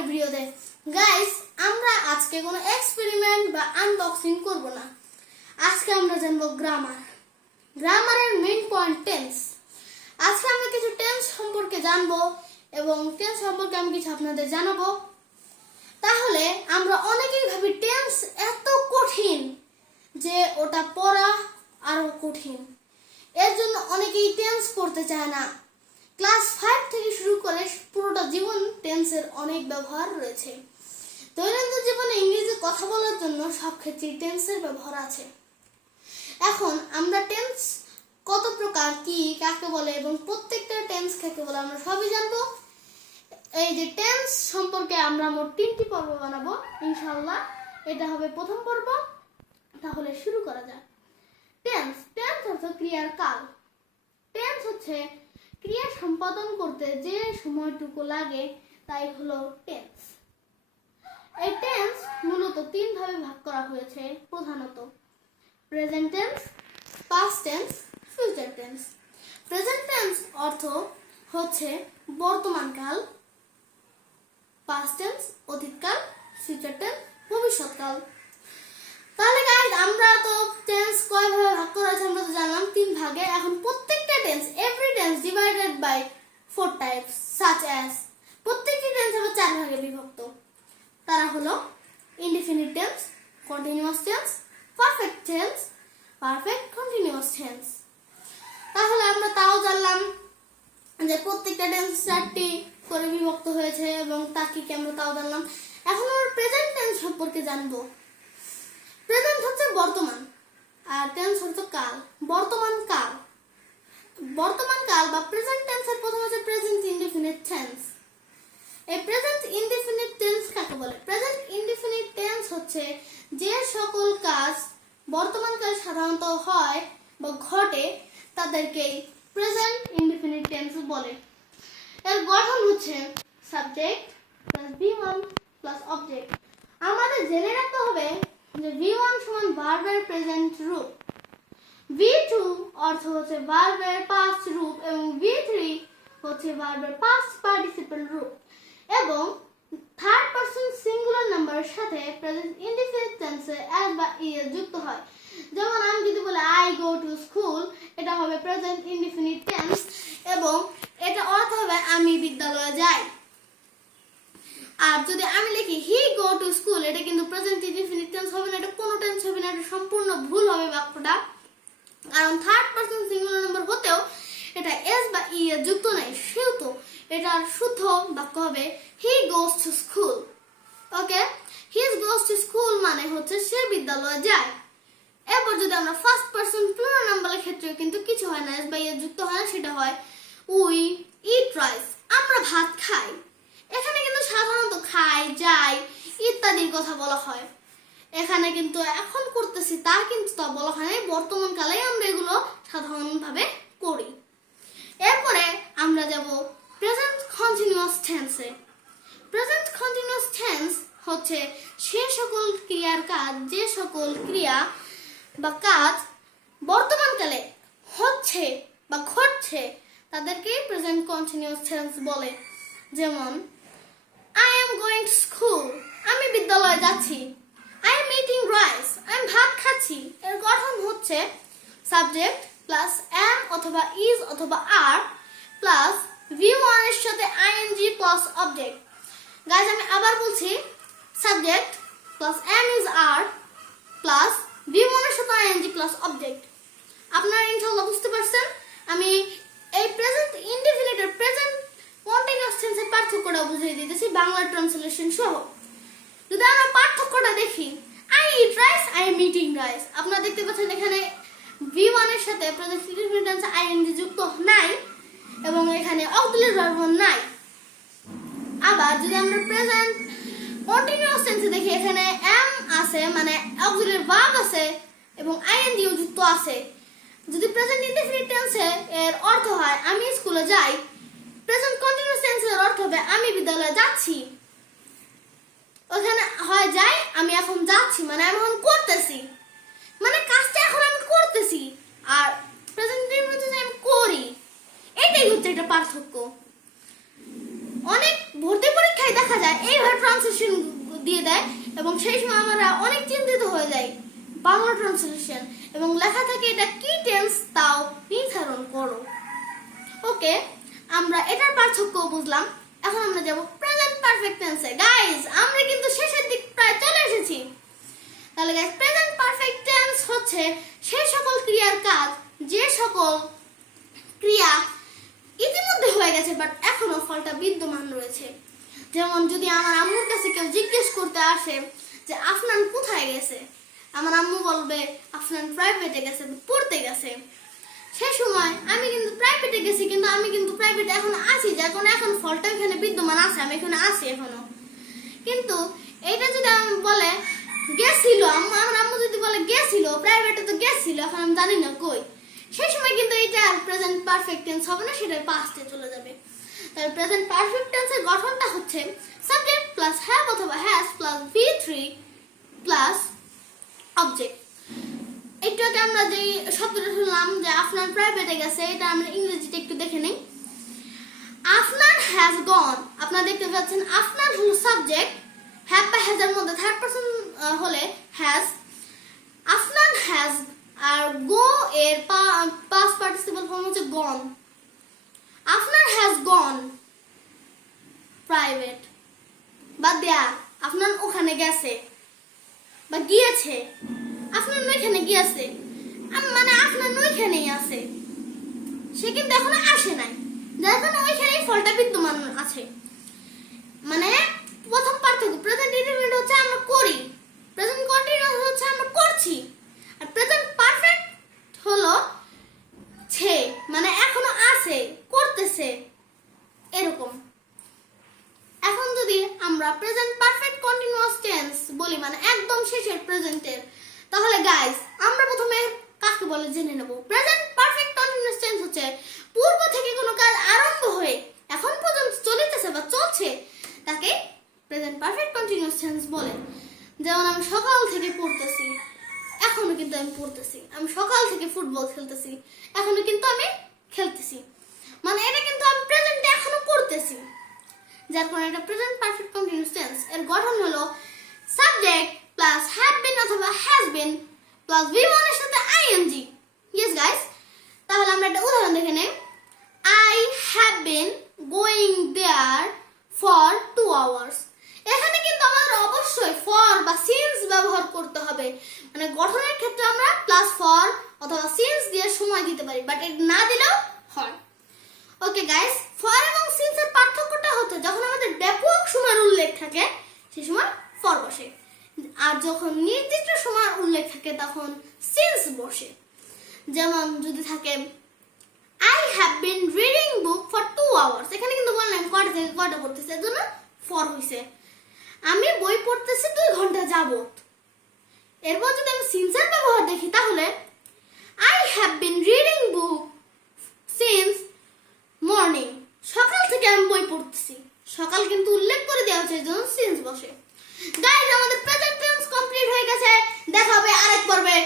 একটা ভিডিওতে। গাইস, আমরা আজকে কোনো এক্সপেরিমেন্ট বা আনবক্সিং করব না। আজকে আমরা জানবো গ্রামারের মেইন পয়েন্ট টেন্স। আজকে আমরা কিছু টেন্স সম্পর্কে জানবো এবং টেন্স সম্পর্কে আমি কিছু আপনাদের জানাবো। তাহলে আমরা অনেকেই ভাবি টেন্স এত কঠিন যে ওটা পড়া আরো কঠিন, এর জন্য অনেকেই টেন্স পড়তে চায় না। ক্লাস 5 থেকে শুরু করে পুরোটা জীবন টেন্সের অনেক ব্যবহার রয়েছে। দৈনন্দিন জীবনে ইংরেজি কথা বলার জন্য সব ক্ষেত্রেই টেন্সের ব্যবহার আছে। এখন আমরা টেন্স কত প্রকার, কি কাকে বলে এবং প্রত্যেকটা টেন্স কাকে বলে আমরা সবই জানবো। এই যে টেন্স সম্পর্কে আমরা মোট 3টি পর্ব বানাবো ইনশাআল্লাহ। এটা হবে প্রথম পর্ব। তাহলে শুরু করা যাক। টেন্স অর্থ ক্রিয়ার কাল। টেন্স হচ্ছে ক্রিয়া সম্পাদন করতে যে সময়টুকু লাগে তাই হলো টেন্স। এই টেন্স মূলত 3 ভাবে ভাগ করা হয়েছে প্রধানত: present tense, past tense, future tense. Present tense অর্থ হচ্ছে বর্তমানকাল, পাস্ট টেন্স অতীতকাল, ফিউচার টেন্স ভবিষ্যৎকাল। তাহলে গাইস, আমরা তো টেন্স কয় ভাবে ভাগ করা আছে আমরা তো জানলাম 3 ভাগে। এখন প্রত্যেকটা tense, every tense divided by 4 types such as, প্রত্যেকটি টেন্স হবে 4 ভাগে বিভক্ত। তারা হলো indefinite tense, continuous tense, perfect tense, perfect continuous tense. তাহলে আমরা তাও জানলাম যে প্রত্যেকটা টেন্স 4টি করে বিভক্ত হয়েছে এবং তা কি আমরা তাও জানলাম। এখন আমরা প্রেজেন্ট টেন্স সম্পর্কে জানবো। প্রেজেন্ট হচ্ছে বর্তমান আর টেন্স হচ্ছে কাল। বর্তমান কাল বা প্রেজেন্ট টেন্সের প্রথম হচ্ছে প্রেজেন্ট ইনডিফিনিট টেন্স। এই প্রেজেন্ট ইনডিফিনিট টেন্স কাকে বলে? প্রেজেন্ট ইনডিফিনিট টেন্স হচ্ছে যে সকল কাজ বর্তমান কালে সাধারণত হয় বা ঘটে তাদেরকে প্রেজেন্ট ইনডিফিনিট টেন্স বলে। এর গঠন হচ্ছে subject plus V1 plus object. আমাদের জেনে রাখতে হবে যে V1 সমান ভার্বের প্রেজেন্ট রূপ, V2 অর্থ হচ্ছে ভার্বের পাস্ট রূপ এবং V3 হচ্ছে ভার্বের পাস্ট পার্টিসিপল রূপ এবং থার্ড পারসন সিঙ্গুলার নাম্বারের সাথে প্রেজেন্ট ইনডিফিনিট টেন্সে s বা es যুক্ত হয়। যেমন আমি যদি বলি I go to school, এটা হবে প্রেজেন্ট ইনডিফিনিট টেন্স এবং এটা অর্থ হবে আমি বিদ্যালয়ে যাই। আর যদি আমি লিখি he go to school, এটা কিন্তু প্রেজেন্ট ইনডিফিনিট টেন্স হবে না, এটা কোনো টেন্স হবে না, এটা সম্পূর্ণ ভুল হবে বাক্যটা। কারণ থার্ড পারসন সিঙ্গুলার নাম্বার হতেও এটা s বা es যুক্ত নাই, সেহেতু এটার শুদ্ধ বাক্য হবে he goes to school। Okay, he goes to school মানে হচ্ছে সে বিদ্যালয়ে যায়। এরপর যদি আমরা ফার্স্ট পারসন প্লুরাল নাম্বারের ক্ষেত্রে কিন্তু কিছু হয় না, s বা es যুক্ত হয় না, সেটা হয় we eat rice, আমরা ভাত খাই। এখানে কিন্তু সাধারণত খাই, যাই ইত্যাদির কথা বলা হয়। এখানে কিন্তু এখন করতেছি তা কিন্তু তা বলা হয় না, বর্তমান কালে আমরা এগুলো সাধারণভাবে করি। এরপরে আমরা যাব প্রেজেন্ট কন্টিনিউয়াস টেন্সে। প্রেজেন্ট কন্টিনিউয়াস টেন্স হচ্ছে সে সকল ক্রিয়ার কাজ, যে সকল ক্রিয়া বা কাজ বর্তমানকালে হচ্ছে বা ঘটছে তাদেরকে প্রেজেন্ট কন্টিনিউয়াস টেন্স বলে। যেমন I am going to school, আমি বিদ্যালয়ে যাচ্ছি। I am eating rice, আমি ভাত খাচ্ছি। এর গঠন হচ্ছে সাবজেক্ট প্লাস am অথবা is অথবা are প্লাস V1 এর সাথে ing প্লাস অবজেক্ট। গাইস, আমি আবার বলছি, subject plus am is are plus V1 এর সাথে ing প্লাস অবজেক্ট। আপনারা ইনশাআল্লাহ বুঝতে পারছেন। আমি এই প্রেজেন্ট ইনডিফিনিটের প্রেজেন্ট কন্টিনিউয়াস টেন্সের পার্থক্যটা বুঝিয়ে দিতেছি বাংলা ট্রান্সলেশন সহ। যদি আমরা পার্থক্যটা দেখি, I eat rice, I am eating rice, আপনারা দেখতে পাচ্ছেন এখানে V1 এর সাথে প্রেজেন্ট ইনডিফিনিট টেন্সে ing যুক্ত নাই এবং এখানে অক্সিলারি ভার্ব নাই। আবার যদি আমরা প্রেজেন্ট কন্টিনিউয়াস টেন্সে দেখি, এখানে am আছে মানে অক্সিলারি ভার্ব আছে এবং ing যুক্ত আছে। যদি প্রেজেন্ট ইনডিফিনিট টেন্সে এর অর্থ হয় আমি স্কুলে যাই, প্রেজেন্ট কন্টিনিউয়াস টেন্সের অর্থ হবে আমি বিদ্যালয়ে যাচ্ছি। ওখানে হয় যাই, আমি এখন যাচ্ছি মানে আমি এখন করতেছি, মানে কাজটা এখন আমি করতেছি। আর প্রেজেন্ট ইনডিফিনিট আমি করি, এটাই হচ্ছে এটা পার্থক্য। অনেক ভর্তি পরীক্ষায় দেখা যায় যায় এইভাবে ট্রান্সলেশন দিয়ে দেয় এবং সেই সময় আমরা অনেক চিন্তিত হয়ে যাই বাংলা ট্রান্সলেশন এবং লেখা থাকে এটা কি টেন্স তাও নির্ধারণ করো। ওকে, আমরা এটার পার্থক্য বুঝলাম। এখন আমরা যাব প্রেজেন্ট পারফেক্ট টেন্সে। গাইস, আমরা কিন্তু শেষের দিক প্রায় চলে এসেছি। তাহলে গাইস, প্রেজেন্ট পারফেক্ট টেন্স হচ্ছে সেই সকল ক্রিয়ার কাজ যে সকল ক্রিয়া ইতিমধ্যে হয়ে গেছে বাট এখনো ফলটা বিদ্যমান রয়েছে। যেমন যদি আমার আম্মুর কাছে কেউ জিজ্ঞেস করতে আসে যে আফনান কোথায় গেছে, আমার আম্মু বলবে আফনান প্রাইভেটে গেছে, পড়তে গেছে। সেই সময় আমি কিন্তু প্রাইভেটে গেছি, কিন্তু আমি কিন্তু প্রাইভেটে এখন আছি, যার কারণে এখন ফলটা এখানে বিদ্যমান আছে, আমি এখানে আছি এখনো। কিন্তু এইটা যদি আমি বলে গেছিল, আমার আম্মু যদি বলে গেছিল প্রাইভেটে, তো গেছিল, এখন আমি জানি না কই, সেই সময় কিন্তু এটা প্রেজেন্ট পারফেক্ট টেন্স হবে না, সেটা পাস্টে চলে যাবে। তাই প্রেজেন্ট পারফেক্ট টেন্সের গঠনটা হচ্ছে সাবজেক্ট প্লাস হ্যাভ অথবা has plus V3 plus object. একটু আমরা যে শব্দটা শুনলাম যে আফনান প্রাইভেটে গেছে, এটা আমরা ইংরেজিতে একটু দেখে নেই। আফনান হ্যাজ গন, আপনারা দেখতে পাচ্ছেন আফনান হলো সাবজেক্ট, হ্যাভ বা হ্যাজ এর মধ্যে থার্ড পারসন হলে হ্যাজ, আফনান হ্যাজ, আর গো এর পাস্ট পার্টিসিপল ফর্ম হচ্ছে গন। আফনান হ্যাজ গন প্রাইভেট বা দেয়ার, আফনান ওখানে গেছে বা গিয়েছে, আফনান ওইখানে গিয়েছে, মানে আফনান ওইখানেই আছে, সে কিন্তু এখনো আসে নাই, যার কারণে ওইখানেই ফলটা বিদ্যমান আছে। মানে প্রথম পার্থক্য, প্রেজেন্ট ইনডিফিনিট হচ্ছে আমরা করি, প্রেজেন্ট কন্টিনিউয়াস হচ্ছে আমরা করছি, আর প্রেজেন্ট পারফেক্ট হলো ছে, মানে এখনো আছে, করতেছে, এরকম। এখন যদি আমরা প্রেজেন্ট পারফেক্ট কন্টিনিউয়াস টেন্স বলি, মানে একদম শেষের প্রেজেন্টের, তাহলে গাইস আমরা প্রথমে কাকে বলে জেনে নেব। প্রেজেন্ট পারফেক্ট কন্টিনিউয়াস টেন্স হচ্ছে পূর্ব থেকে কোনো কাজ আরম্ভ হয়ে এখন পর্যন্ত চলিতেছে বা চলছে, তাকে প্রেজেন্ট পারফেক্ট কন্টিনিউয়াস টেন্স বলে। যেমন আমি সকাল থেকে পড়তেছি, এখনো কিন্তু আমি পড়তেছি, আমি সকাল থেকে ফুটবল খেলতেছি, এখনো কিন্তু আমি খেলতেছি, মানে এটা কিন্তু আমি প্রেজেন্টে এখনো পড়তেছি, যার কারণে এটা প্রেজেন্ট পারফেক্ট কন্টিনিউয়াস টেন্স। এর গঠন হলো সাবজেক্ট প্লাস হ্যাভ বিন অথবা হ্যাজ বিন প্লাস V1 এর সাথে ING। ইয়েস গাইস, তাহলে আমরা একটা উদাহরণ দেখে নেই। I have been going there for 2 hours। এখানে কিন্তু আমাদের অবশ্যই ফর বা সিন্স ব্যবহার করতে হবে, মানে গঠনের ক্ষেত্রে আমরা প্লাস ফর অথবা সিন্স দিয়ে সময় দিতে পারি, বাট এটা না দিলেও হয়। ওকে গাইস, ফর এবং সিন্স এর পার্থক্যটা হচ্ছে যখন আমাদের ব্যাপক সময়ের উল্লেখ থাকে সেই সময় ফর বসে, আর যখন নির্দিষ্ট সময়ের উল্লেখ থাকে তখন সিন্স বসে। যেমন যদি থাকে I have been reading book for 2 hours, এখানে কিন্তু বললাম কয়টা থেকে কয়টা পড়তেছে, এর জন্য ফর হইছে। আমি বই পড়তেছি 2 ঘন্টা যাবত। এরপর যদি আমি সিন্সের ব্যবহার দেখি তাহলে I have been reading book since morning, সকাল থেকে আমি বই পড়তেছি, সকাল কিন্তু উল্লেখ করে দেওয়া হচ্ছে, এজন্য সিন্স বসে। গাইস, আমাদের প্রেজেন্ট টেন্স কমপ্লিট হয়ে গেছে, দেখা হবে আরেক পর্বে।